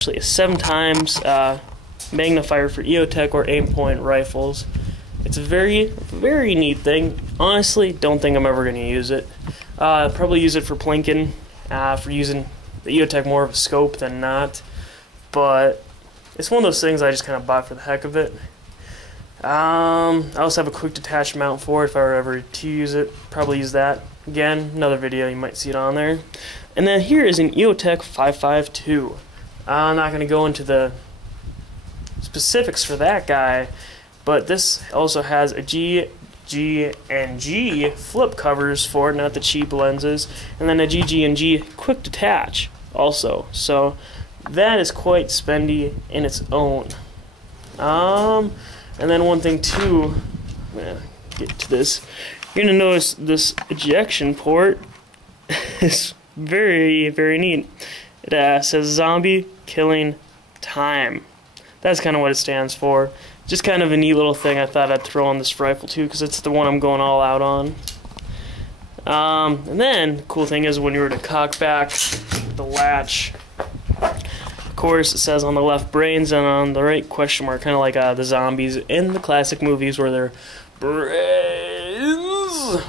actually a 7 times magnifier for eotech or aim point rifles. It's a very, very neat thing. Honestly, don't think I'm ever going to use it. Probably use it for plinking, for using the eotech more of a scope than not. But it's one of those things I just kind of bought for the heck of it. I also have a quick detach mount for it if I were ever to use it. Probably use that. Again, another video, you might see it on there. And then here is an eotech 552. I'm not going to go into the specifics for that guy, but this also has a G, and G flip covers for it, not the cheap lenses, and then a GG and G quick detach also. So that is quite spendy in its own. And then one thing too, I'm gonna get to this. You're gonna notice this ejection port is very, very neat. It says zombie killing time. That's kind of what it stands for. Just kind of a neat little thing I thought I'd throw on this rifle too, because it's the one I'm going all out on. And then the cool thing is when you were to cock back the latch, of course it says on the left brains and on the right question mark, kind of like the zombies in the classic movies where they're brains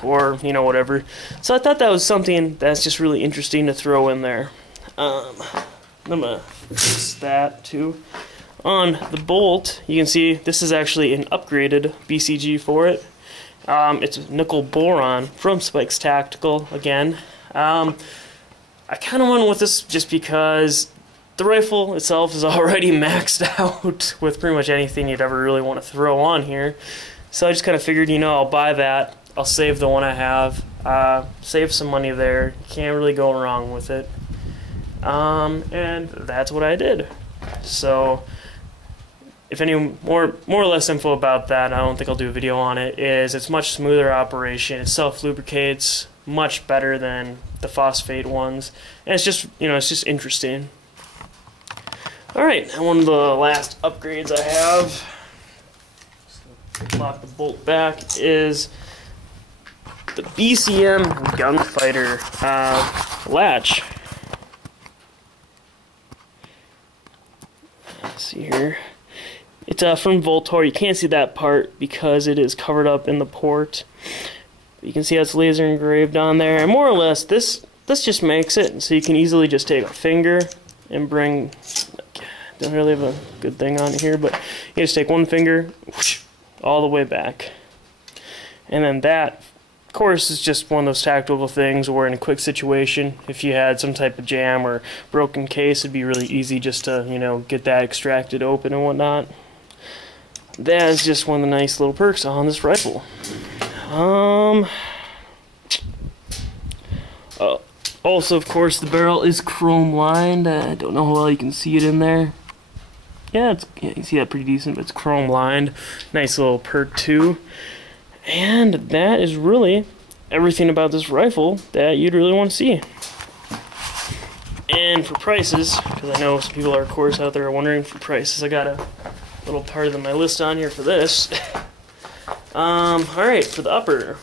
or whatever. So I thought that was something that's just really interesting to throw in there. I'm gonna fix that too. On the bolt, you can see this is actually an upgraded BCG for it. It's nickel boron from Spikes Tactical again. I kind of went with this just because the rifle itself is already maxed out with pretty much anything you'd ever really want to throw on here. So I just kind of figured, I'll buy that. I'll save the one I have. Save some money there. Can't really go wrong with it. And that's what I did. So if any more or less info about that, I don't think I'll do a video on it, is it's much smoother operation. It self-lubricates much better than the phosphate ones. And it's just, it's just interesting. Alright, and one of the last upgrades I have, lock the bolt back, is the BCM Gunfighter latch. Let's see here. It's from Voltor. You can't see that part because it is covered up in the port. You can see how it's laser engraved on there. And more or less, this just makes it so you can easily just take a finger and bring. Don't really have a good thing on it here, but you just take one finger, whoosh, all the way back. And then that, of course, is just one of those tactical things where in a quick situation, if you had some type of jam or broken case, it'd be really easy just to, get that extracted open and whatnot. That is just one of the nice little perks on this rifle. Also, of course, the barrel is chrome lined. I don't know how well you can see it in there. Yeah, you can see that pretty decent, but it's chrome lined. Nice little perk too. And that is really everything about this rifle that you'd really want to see. And for prices, because I know some people are, of course, out there wondering for prices, I got a little part of my list on here for this. Alright, for the upper.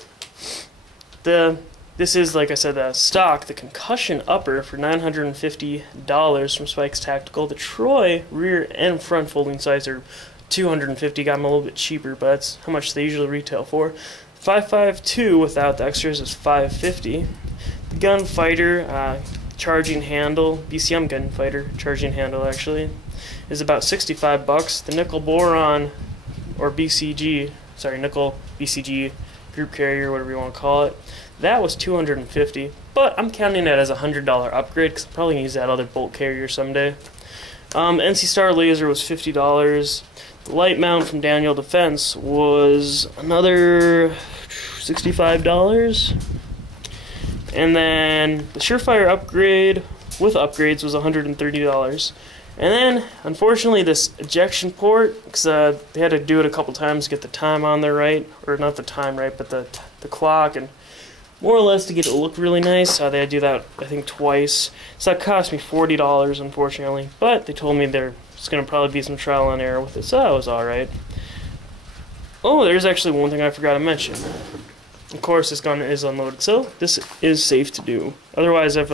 This is, like I said, the stock, the concussion upper for $950 from Spikes Tactical. The Troy rear and front folding sights are $250. Got them a little bit cheaper, but that's how much they usually retail for. 5.52 without the extras is $550. The Gunfighter charging handle, BCM Gunfighter charging handle actually, is about $65. The nickel boron or BCG, sorry, nickel BCG group carrier, whatever you want to call it, that was $250. But I'm counting it as a $100 upgrade because I'm probably gonna use that other bolt carrier someday. NC Star laser was $50. The light mount from Daniel Defense was another $65. And then the Surefire upgrade with upgrades was $130. And then, unfortunately, this ejection port, because they had to do it a couple times to get the time on there right, or not the time right, but the clock, and more or less to get it to look really nice. They had to do that, I think, twice. So that cost me $40, unfortunately. But they told me there's going to probably be some trial and error with it, so that was alright. Oh, there's actually one thing I forgot to mention. of course, this gun is unloaded, so this is safe to do. Otherwise, if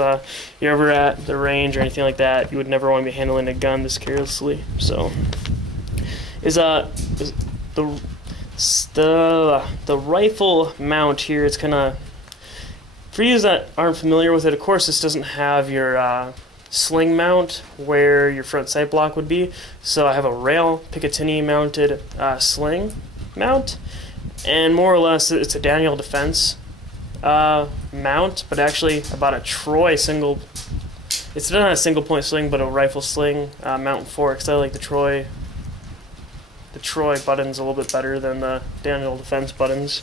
you're ever at the range or anything like that, you would never want to be handling a gun this carelessly. So, is the rifle mount here? It's kind of, for you that aren't familiar with it, of course, this doesn't have your sling mount where your front sight block would be. So I have a rail Picatinny mounted sling mount. And more or less, it's a Daniel Defense mount, but actually about a Troy single. It's not a single point sling, but a rifle sling mount for it, because I like the Troy buttons a little bit better than the Daniel Defense buttons.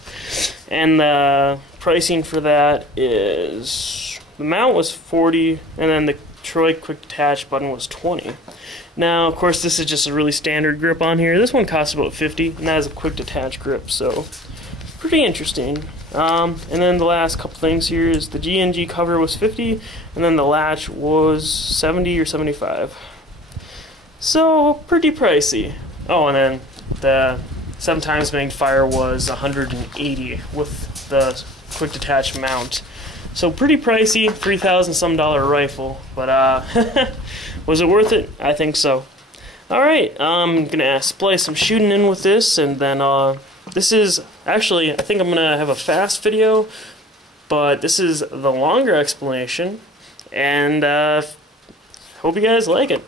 And the pricing for that is, the mount was $40, and then the Troy quick detach button was $20. Now, of course, this is just a really standard grip on here. This one costs about $50, and that is a quick detach grip, so pretty interesting. And then the last couple things here is the G&G cover was $50, and then the latch was $70 or $75. So pretty pricey. Oh, and then the 7x magnifier was $180 with the quick detach mount. So pretty pricey, $3,000 some rifle, but was it worth it? I think so. Alright, I'm gonna splice some shooting in with this, and then this is actually, I think I'm gonna have a fast video, but this is the longer explanation, and hope you guys like it.